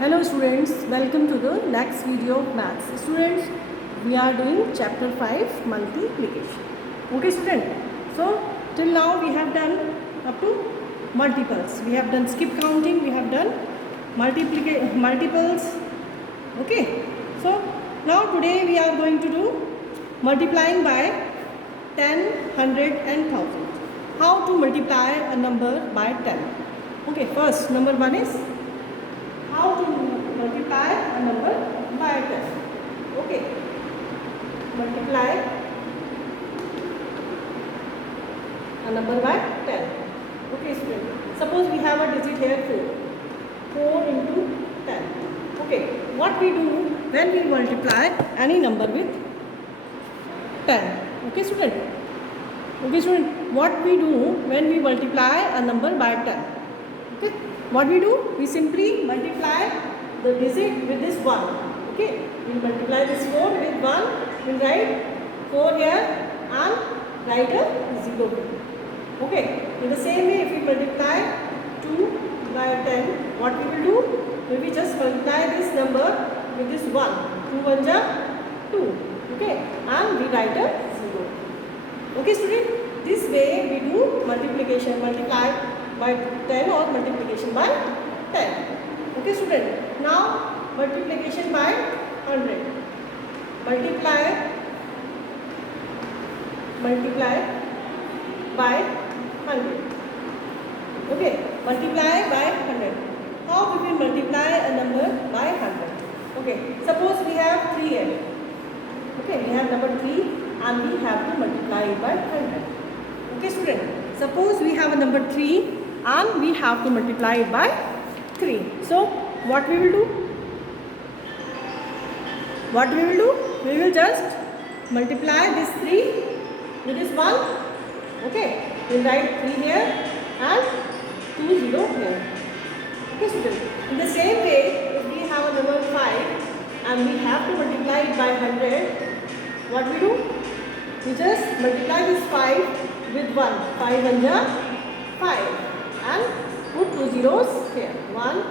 Hello students, welcome to the next video of maths. Students, we are doing chapter 5 multiplication. Okay student, so till now we have done up to multiples. We have done skip counting, we have done multiples. Okay, so now today we are going to do multiplying by 10, 100 and 1000. How to multiply a number by 10. Okay, first number 1 is how to multiply a number by 10. Okay, multiply a number by 10. Okay student, suppose we have a digit here 4 into 10. Okay, what we do when we multiply any number with 10. Okay student, what we do when we multiply a number by 10. Okay, what we do? We simply multiply the digit with this 1. Okay, we will multiply this 4 with 1. We will write 4 here and write a 0 here. Okay, in the same way, if we multiply 2 by 10, what we will do? We will just multiply this number with this 1. 2 1 ja 2. Okay, and we write a 0. Okay student, this way we do multiplication, multiply by 10 or multiplication by 10. Okay student, now multiplication by 100. Multiply by 100. Okay, multiply by 100. How we will multiply a number by 100? Okay, suppose we have 3 here. Okay, we have number 3 and we have to multiply it by 100. Okay student, suppose we have a number 3 and we have to multiply it by 3. So what we will do? We will just multiply this 3 with this 1. Okay, we will write 3 here and 2 0 here. Okay student, in the same way, if we have a number 5 and we have to multiply it by 100, what we do? We just multiply this 5 with 1. 5 1 ja 5 and put 2 zeros here, 1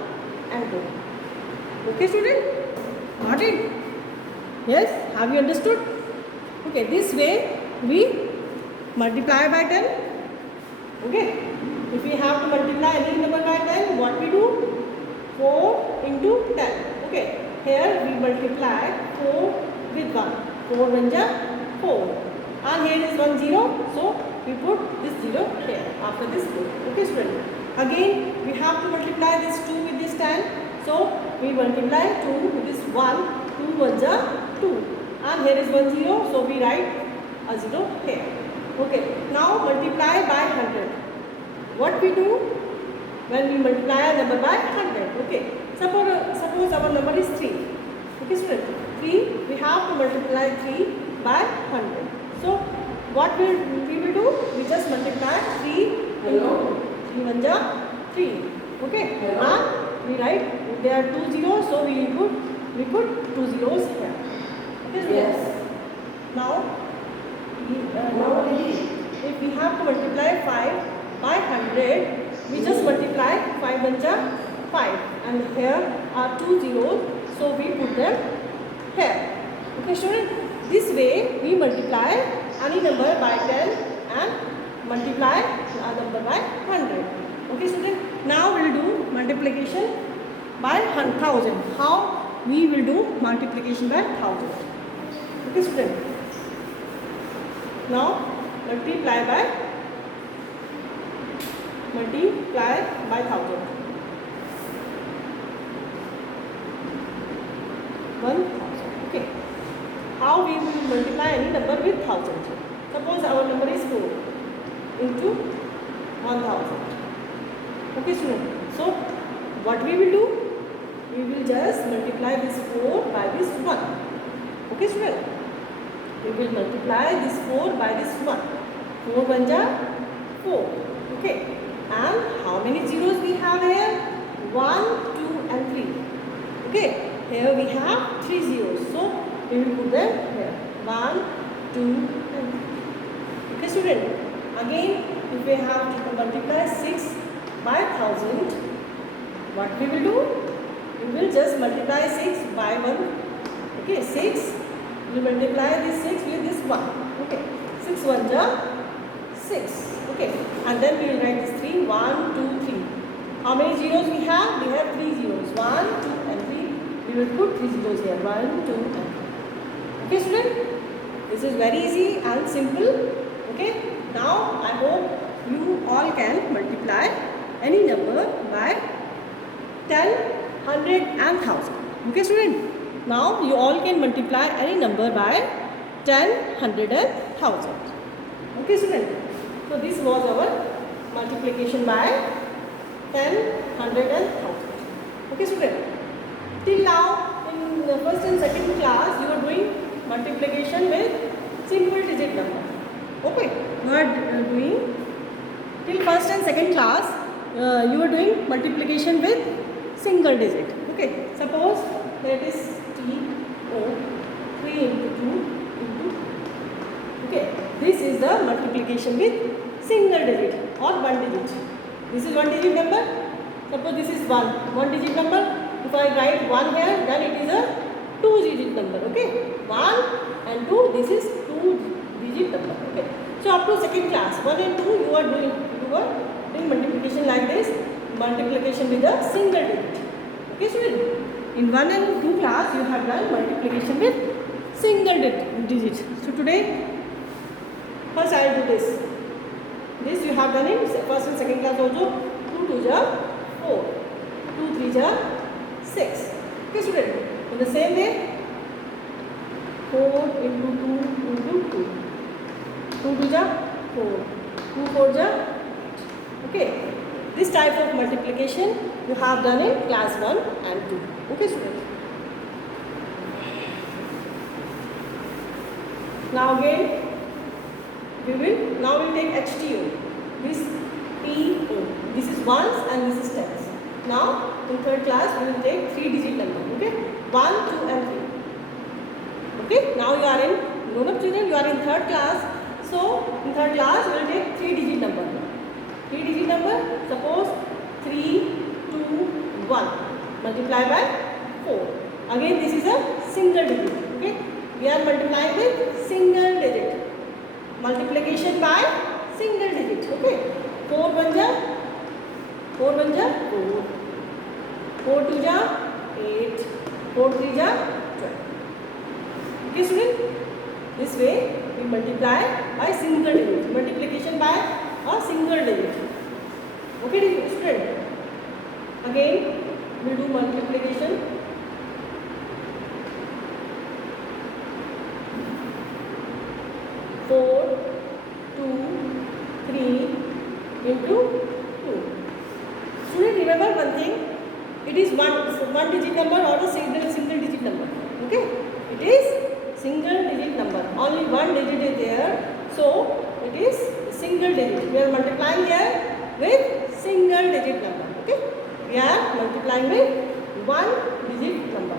and 2. Okay student, got it? Yes, have you understood? Okay, this way we multiply by 10. Okay, if we have to multiply any number by 10, what we do? 4 into 10. Okay, here we multiply 4 with 1. 4 1 ja 4 and here is 1 0, so we put this 0 here after this 2. Okay student, again we have to multiply this 2 with this 10, so we multiply 2 with this 1. 2 1 ja 2 and here is 1 0, so we write a 0 here. Okay, now multiply by 100. What we do when we multiply a number by 100? Okay, suppose our number is 3. Okay student, 3, we have to multiply 3 by 100. So what we will do? We just multiply 3 into 3 1 ja 3. Okay, and we write, there are 2 zeros, so we put 2 zeros here. Okay, yes. Now if we have to multiply 5 by 100, we just multiply 5 1 ja 5 and here are 2 zeros, so we put them here. Okay student, this way we multiply any number by 10 and multiply a number by 100. Okay student, now we will do multiplication by 1000. How we will do multiplication by 1000? Okay student, now multiply by 1000. 1000. Okay, how we will multiply any number with 1000? Suppose our number is 4 into 1000. Okay student, so what we will do? We will just multiply this 4 by this 1. Okay student, we will multiply this 4 by this 1. 4 1 ja 4. Okay, and how many zeros we have here? 1 2 and 3. Okay, here we have 3 zeros, so we will put them here, 1 2 and 3. Okay student, again if we have to multiply 6 by 1000, what we will do? you will just multiply 6 by 1. Okay, 6. You multiply this 6 with this 1. Okay, 6 1 ja 6. Okay, and then we will write this 3. 1, 2, 3. How many zeros we have? We have 3 zeros. 1, 2, and 3. We will put 3 zeros here. 1, 2, and 3. Okay, student. This is very easy and simple. Okay. Now I hope you all can multiply any number by 10, 100 and 1000. Okay, student. Now you all can multiply any number by 10, 100 and 1000. Okay, student. So this was our multiplication by 10, 100 and 1000. Okay, student. Till now in the first and second class you are doing multiplication with single digit number. Okay, you are doing till first and second class you are doing multiplication with single digit. Okay, suppose that is T O 3 into 2 into. Okay, this is the multiplication with single digit or one digit. This is one digit number. Suppose this is one digit number. If I write 1 here, then it is a 2 digit number. Okay, 1 and 2, this is 2 digit number. Okay, so up to second class 1 and 2 you are doing multiplication like this, multiplication with a single digit. Okay, so in 1 and 2 class you have done multiplication with single digit. So today first I will do this you have done in first and second class also. 2 2 ja 4, 2 3 ja 6. Okay, student. In the same way, 4 into 2 into 2. 2 2 ja 4. 2 4 ja 8. Okay. This type of multiplication you have done in class 1 and 2. Okay, students. Now again, we'll take HTO. This PO. This is ones and this is tens. Now in third class we will take 3 digit number. Okay, 1, 2 and 3. Okay, now you are in grown up children, you are in third class. So in third class we will take 3 digit number. 3 digit number, suppose 3, 2, 1 multiply by 4. Again this is a single digit. Okay, we are multiplying with single digit. Multiplication by single digit. Okay, 4 1 ja 4 1 ja 4. 4 2 ja 8. 4 3 ja 12. Okay, student. This way we multiply by single digit. Multiplication by a single digit. Okay, student. Again we do multiplication. Four, 2, 3 into 2. Student, remember one thing. It is one digit number or a single digit number. Okay, it is single digit number. Only one digit is there, so it is single digit. We are multiplying here with single digit number. Okay, we are multiplying with one digit number.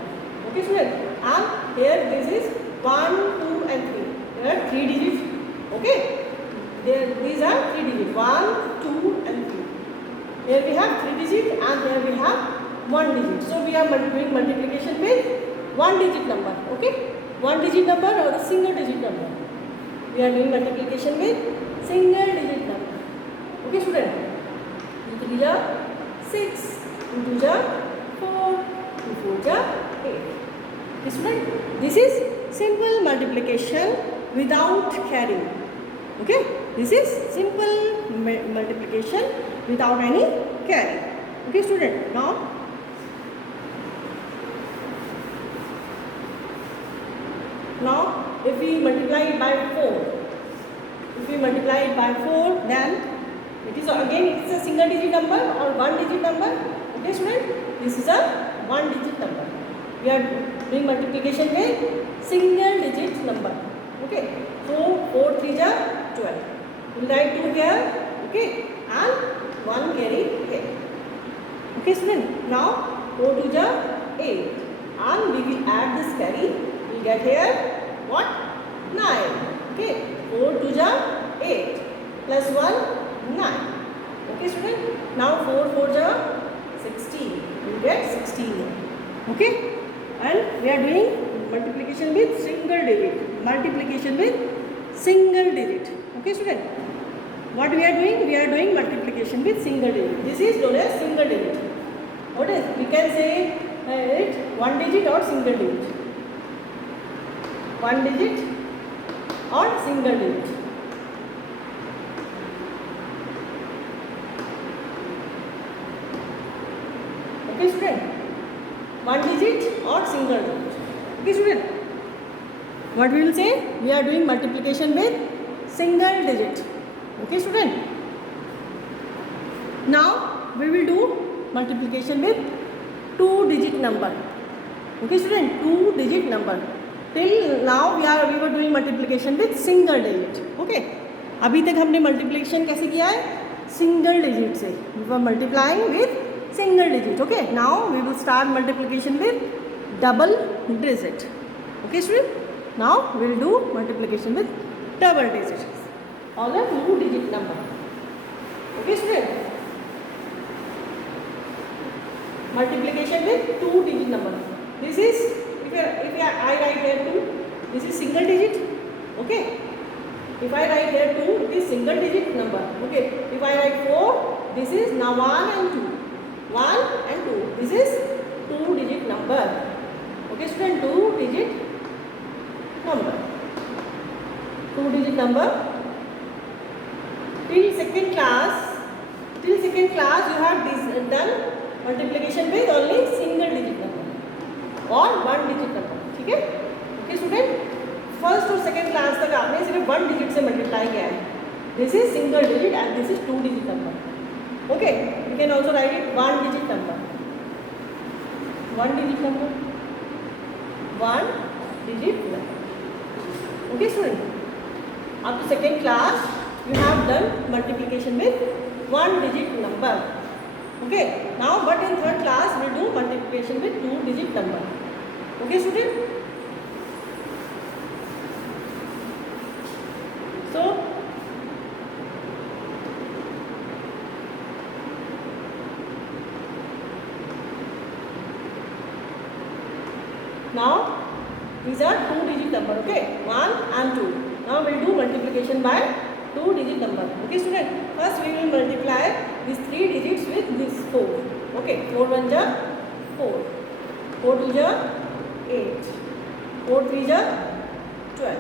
Okay, student. And here this is 1, 2 and 3. There are 3 digits. Okay, these are 3 digits. 1, 2 and 3. Here we have 3 digits and here we have 1 digit. So we are doing multiplication with 1 digit number. Okay, 1 digit number or a single digit number. We are doing multiplication with single digit number. Okay, student. 2 3 ja 6, 2 2 ja 4, 2 4 ja 8. Okay, student. This is simple multiplication without carrying. Okay, this is simple multiplication without any carry. Okay, student. Now if we multiply it by 4, then it is again a single digit number or one digit number. Okay, student, this is a one digit number. We are doing multiplication with single digit number. Okay, so 4 3 ja 12. We will write 2 here. Okay, and 1 carry here. Okay, student. Now 4 2 ja 8, and we will add this carry. We will get here what? 9. Okay, 4 2 ja 8 plus 1 9. Okay, student. Now 4 4 ja 16. We will get 16 here. Okay, and we are doing multiplication with single digit. Multiplication with single digit. Okay, student. What we are doing? We are doing multiplication with single digit. This is known as single digit. What is? We can say it one digit or single digit. One digit or single digit. Okay, student. One digit or single digit. Okay, student. What we will say? We are doing multiplication with single digit. Okay, student. Now we will do multiplication with two digit number. Okay, student. Two digit number. Till now we were doing multiplication with single digit. Okay. अभी तक हमने multiplication कैसे किया है? Single digit से. We were multiplying with single digit. Okay. Now we will start multiplication with double digit. Okay, student. Now we will do multiplication with double digit. All the two digit number. Okay, student. Multiplication with two digit number. This is if I write here 2, this is single digit. Okay. If I write here 2, it is single digit number. Okay. If I write 4, this is now 1 and 2. 1 and 2. This is two digit number. Okay, student. Two digit number. Two digit number. Till second class you have done multiplication with only single digit number or one digit number. ठीक है? Okay, student. First और second class तक आपने सिर्फ one digit से multiply किया है. This is single digit and this is two digit number. Okay, you can also write it one digit number. One digit number. One digit number. Okay student, up to second class you have done multiplication with one digit number. Okay, now but in third class we do multiplication with two digit number. Okay student. So now these are two digit number. Okay, 1 and 2. Now we will do multiplication by two digit number. Okay student, first we will multiply these three digits with this 4. Okay, 4 1 ja 4, 4 2 ja 8, 4 3 ja 12.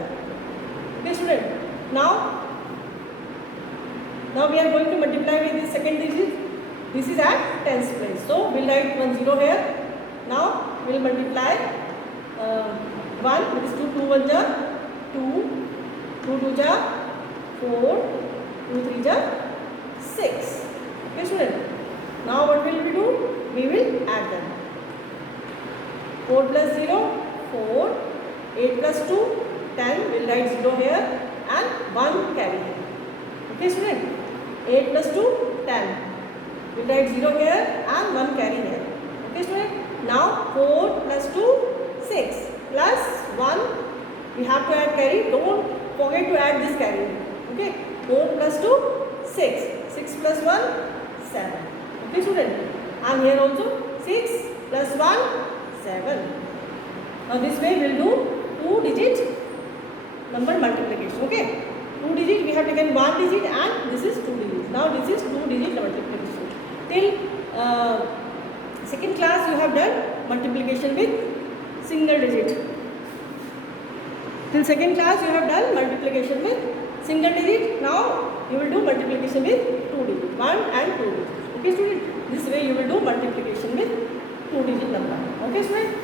Okay student, now we are going to multiply with this second digit. This is at tens place, so we will write 1 0 here. Now we will multiply 1 with 2, 2 1 ja 2, 2 2 ja 4, 2 3 ja 6. Okay student, now what will we do? We will add them. 4 plus 0 4, 8 plus 2 10. We will write 0 here and 1 carry here. Okay student, 8 plus 2 10. We will write 0 here and 1 carry here. Okay student, now 4 plus 2 6 plus 1. We have to add carry. Don't forget to add this carry. Okay, 4 plus 2 6, 6 plus 1 7. Okay student, and here also 6 plus 1 7. Now this way we will do two digit number multiplication. Okay, two digit we have taken one digit and this is two digits. Now this is two digit multiplication. Till second class you have done multiplication with single digit. Till second class you have done multiplication with single digit. Now you will do multiplication with two digit, 1 and 2 digits. Okay student, this way you will do multiplication with two digit number. Okay student.